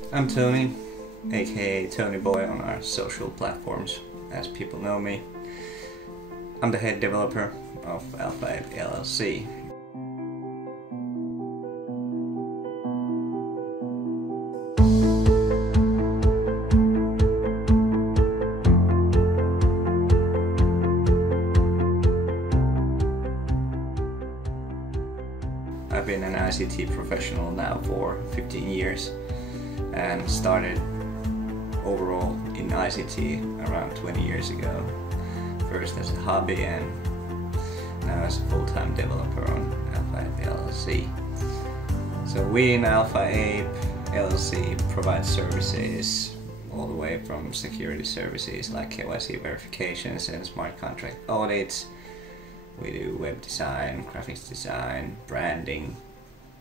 I'm Tony, aka Tony Boy on our social platforms, as people know me. I'm the head developer of Alpha Ape LLC. I've been an ICT professional now for 15 years and started overall in ICT around 20 years ago. First as a hobby and now as a full-time developer on Alpha Ape LLC. So we in Alpha Ape LLC provide services all the way from security services like KYC verifications and smart contract audits. We do web design, graphics design, branding,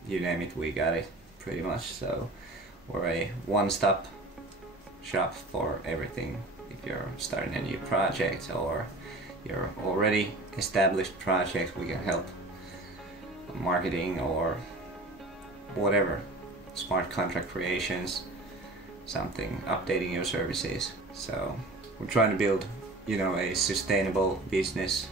you name it, we got it pretty much. So we're a one-stop shop for everything. If you're starting a new project or you're already established project, we can help marketing or whatever, smart contract creations, something, updating your services. So we're trying to build, a sustainable business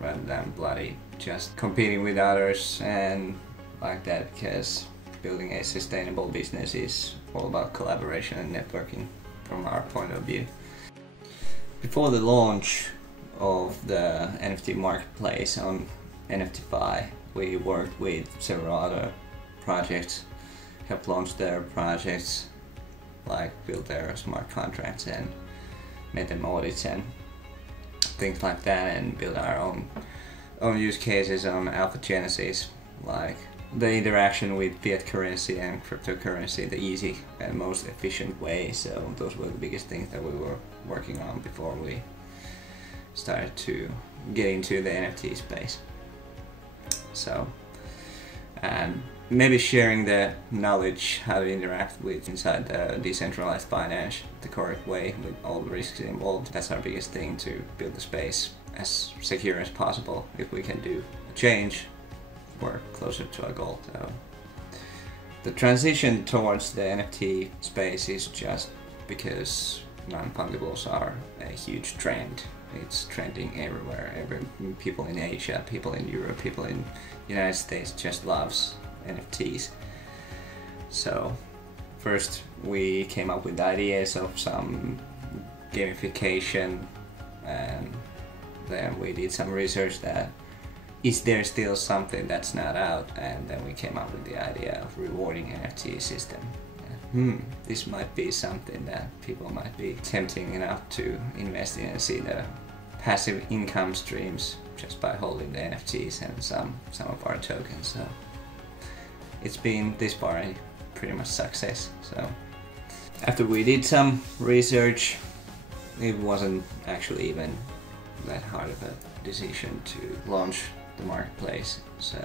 rather than bloody just competing with others and like that, because building a sustainable business is all about collaboration and networking from our point of view. Before the launch of the NFT marketplace on NFTify, we worked with several other projects, helped launch their projects, like build their smart contracts and made them audits and things like that, and build our own use cases on Alpha Genesis, like the interaction with fiat currency and cryptocurrency, the easy and most efficient way. So those were the biggest things that we were working on before we started to get into the NFT space. So, and maybe sharing the knowledge how to interact with inside the decentralized finance the correct way with all the risks involved. That's our biggest thing, to build the space as secure as possible. If we can do a change, we're closer to our goal. So the transition towards the NFT space is just because non-fungibles are a huge trend. It's trending everywhere. People in Asia, people in Europe, people in United States just loves NFTs. So first we came up with ideas of some gamification, and then we did some research that is there still something that's not out, and then we came up with the idea of rewarding NFT system. This might be something that people might be tempting enough to invest in and see the passive income streams just by holding the NFTs and some of our tokens. So it's been this far a pretty much success. So after we did some research, it wasn't actually even that hard of a decision to launch the marketplace. So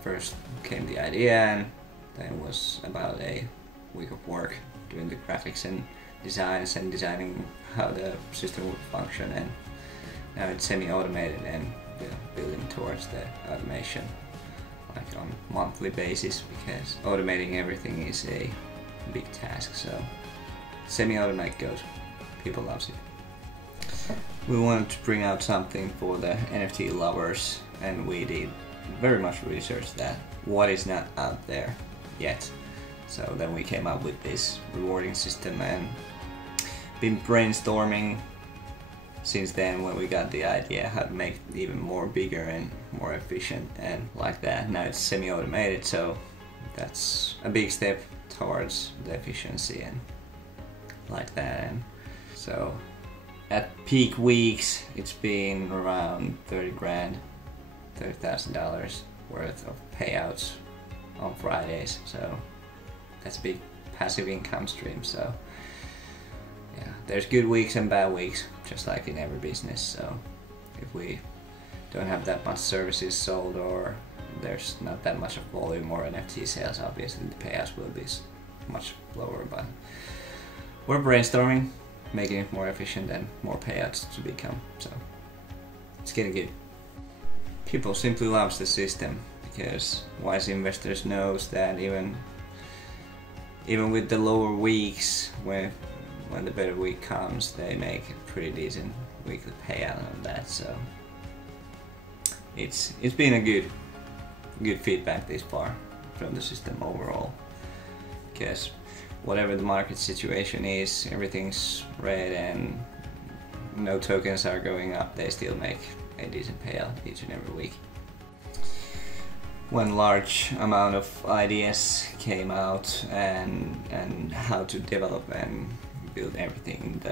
first came the idea, and then it was about a week of work doing the graphics and designs and designing how the system would function, and now it's semi-automated and building towards the automation like on a monthly basis, because automating everything is a big task. So semi-automatic goes, people loves it. We wanted to bring out something for the NFT lovers, and we did very much research that what is not out there yet. So then we came up with this rewarding system and been brainstorming since then when we got the idea how to make it even more bigger and more efficient and like that. Now it's semi-automated, so that's a big step towards the efficiency and like that. And so at peak weeks it's been around $30,000 worth of payouts on Fridays. So that's a big passive income stream. So yeah, there's good weeks and bad weeks, just like in every business. So if we don't have that much services sold, or there's not that much of volume or NFT sales, obviously the payouts will be much lower. But we're brainstorming, making it more efficient and more payouts to become. So it's getting good. People simply loves the system because wise investors knows that even even with the lower weeks, when the better week comes, they make a pretty decent weekly payout on that. So it's been a good feedback this far from the system overall, because whatever the market situation is, everything's red and no tokens are going up, they still make a decent payout each and every week. When large amount of ideas came out and how to develop and build everything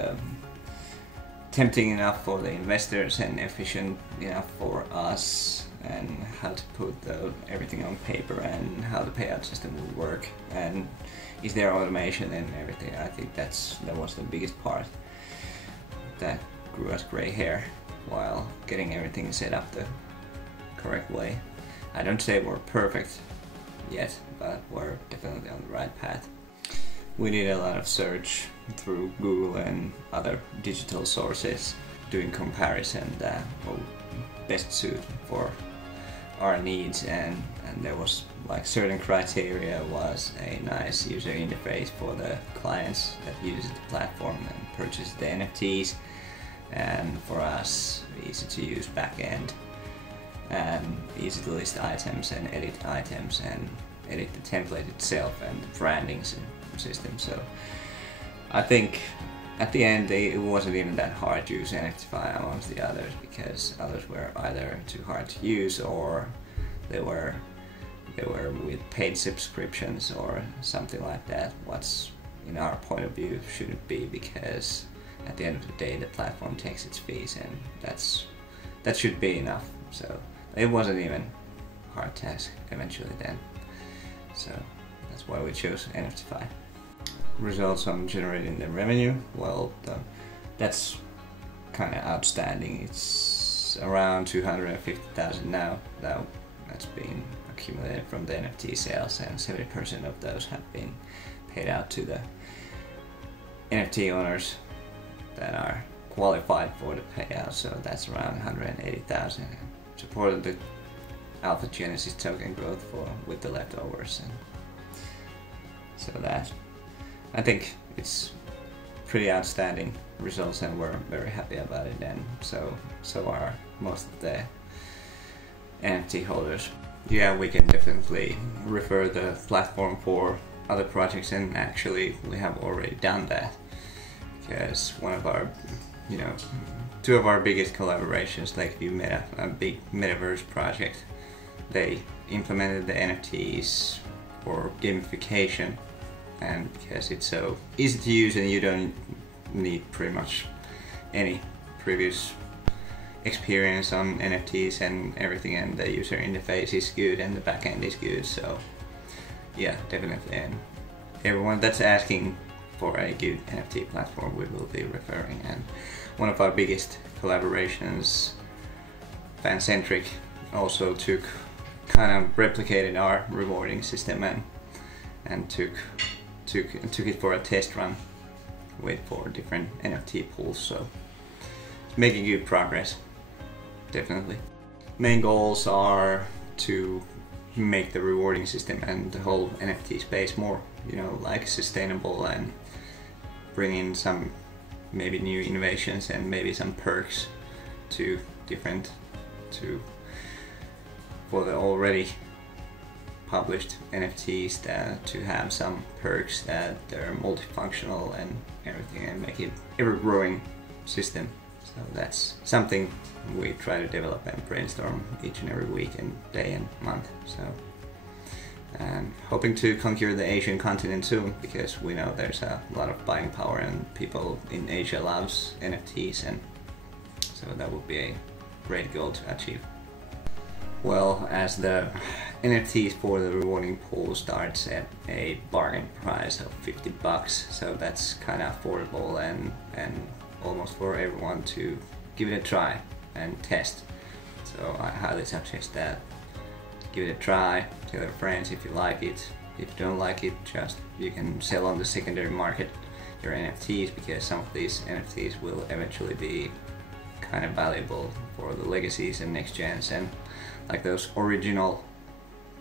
tempting enough for the investors and efficient enough for us, and how to put everything on paper and how the payout system will work, and is there automation and everything. I think that was the biggest part that grew us gray hair while getting everything set up the correct way. I don't say we're perfect yet, but we're definitely on the right path. We did a lot of search through Google and other digital sources, doing comparison that will best suit for our needs, and there was like certain criteria was a nice user interface for the clients that use the platform and purchase the NFTs, and for us easy to use backend and easy to list items and edit items and edit the template itself and the branding system. So I think at the end it wasn't even that hard to use NFTify amongst the others, because others were either too hard to use or they were with paid subscriptions or something like that. What's in our point of view shouldn't be, because at the end of the day the platform takes its fees, and that should be enough. So it wasn't even a hard task eventually then. So that's why we chose NFTify. Results on generating the revenue, well, that's kind of outstanding. It's around 250,000 now. That's been accumulated from the NFT sales, and 70% of those have been paid out to the NFT owners that are qualified for the payout. So that's around 180,000. Supported the Alpha Genesis token growth with the leftovers, and so that I think it's pretty outstanding results, and we're very happy about it, and so are most of the NFT holders. Yeah, we can definitely refer the platform for other projects, and actually we have already done that, because one of our, two of our biggest collaborations, Lakeview Meta, a big metaverse project, they implemented the NFTs for gamification, and because it's so easy to use and you don't need pretty much any previous experience on NFTs and everything, and the user interface is good and the backend is good. So yeah, definitely, and everyone that's asking for a good NFT platform we will be referring. And one of our biggest collaborations, Fancentric, also kind of replicated our rewarding system and took it for a test run with 4 different NFT pools. So it's making good progress, definitely. Main goals are to make the rewarding system and the whole NFT space more, like sustainable, and bring in some maybe new innovations and maybe some perks for the already published NFTs, to have some perks that they're multifunctional and everything, and make it ever-growing system. So that's something we try to develop and brainstorm each and every week and day and month. So, and hoping to conquer the Asian continent soon, because we know there's a lot of buying power and people in Asia loves NFTs, and so that would be a great goal to achieve. Well, as the NFTs for the rewarding pool starts at a bargain price of $50, so that's kind of affordable and almost for everyone to give it a try and test. So I highly suggest that. Give it a try, tell your friends if you like it. If you don't like it, you can sell on the secondary market your NFTs, because some of these NFTs will eventually be kind of valuable for the legacies and next gens, and like those original,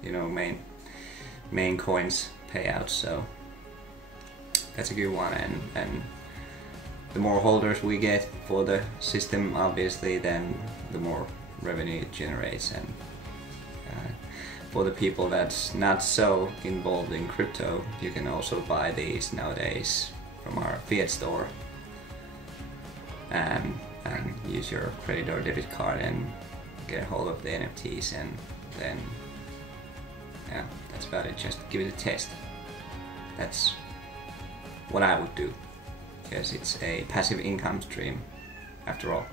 main coins payouts. So that's a good one, and the more holders we get for the system, obviously, then the more revenue it generates. And for the people that's not so involved in crypto, you can also buy these nowadays from our fiat store and use your credit or debit card and get a hold of the NFTs, and then yeah, that's about it. Just give it a test. That's what I would do, because it's a passive income stream after all.